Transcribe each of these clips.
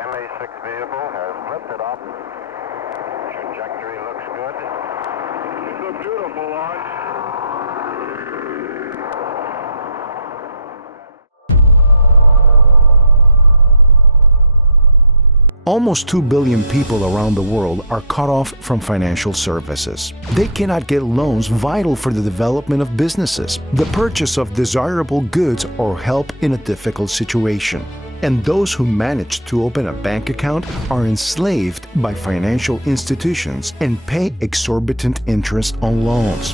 MA6 vehicle has lifted off. Trajectory looks good. It's a beautiful launch. Almost 2 billion people around the world are cut off from financial services. They cannot get loans vital for the development of businesses, the purchase of desirable goods, or help in a difficult situation. And those who manage to open a bank account are enslaved by financial institutions and pay exorbitant interest on loans.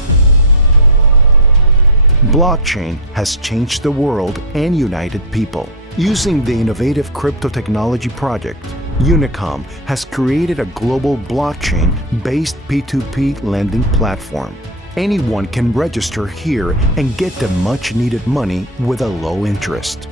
Blockchain has changed the world and united people. Using the innovative crypto technology project, Unicom has created a global blockchain-based P2P lending platform. Anyone can register here and get the much-needed money with a low interest.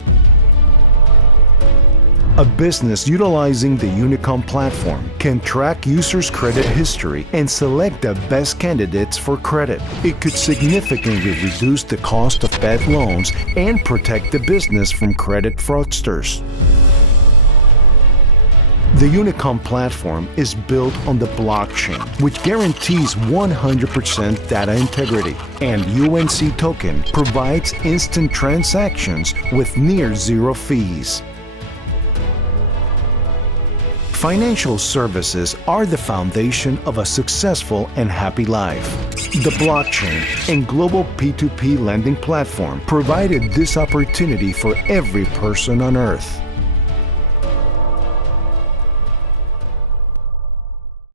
A business utilizing the Unicom platform can track users' credit history and select the best candidates for credit. It could significantly reduce the cost of bad loans and protect the business from credit fraudsters. The Unicom platform is built on the blockchain, which guarantees 100% data integrity, and UNC token provides instant transactions with near zero fees. Financial services are the foundation of a successful and happy life. The blockchain and global P2P lending platform provided this opportunity for every person on Earth.